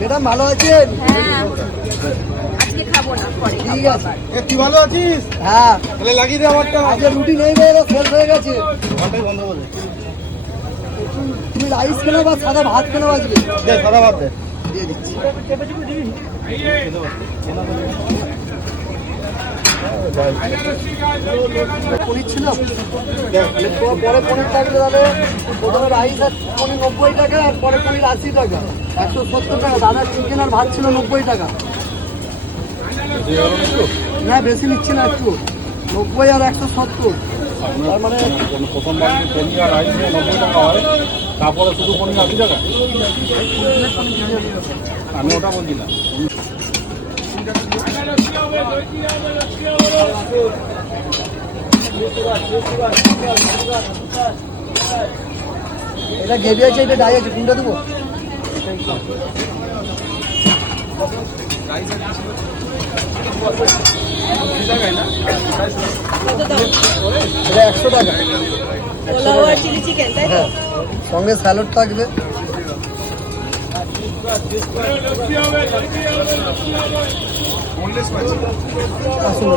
Madam ভালো আছেন? হ্যাঁ, আজকে খাবো না, পরে ঠিক খাবো আছে। আবার। তুই ভালো আছিস? হ্যাঁ, তাহলে লাগিয়ে দে আমারটা। আজকে রুটি নেই রে, শেষ হয়ে গেছে। ঘন্টায় বন্ধ করে তুমি রাইস কেনো বা সাদা ভাত কেনো আজকে? দে, সাদা ভাত দে। দিয়ে দিচ্ছি। পনির ছিল? তাহলে পরে পনির থাকলে তাহলে প্রথমে রাইস আর পনির 90 টাকা, আর পরে পনির 80 টাকা, 170 টাকা। দাদা চিকেন আর ভাত ছিল 90 টাকা। না বেশি নিচ্ছি না, একটু 90 আর 170, তার মানে প্রথমবার পনির আর রাইস নিয়ে 90 টাকা হয়, তারপরে শুধু পনির 80 টাকা। আমি ওটা বলছি না। এটা গ্রেভি আছে, এটা ডাই আছে, কোনটা দেবো? এটা 100 টাকা। পোলাও আর চিলি চিকেন, তাই তো? হ্যাঁ, সঙ্গে স্যালাড থাকবে। আসুন।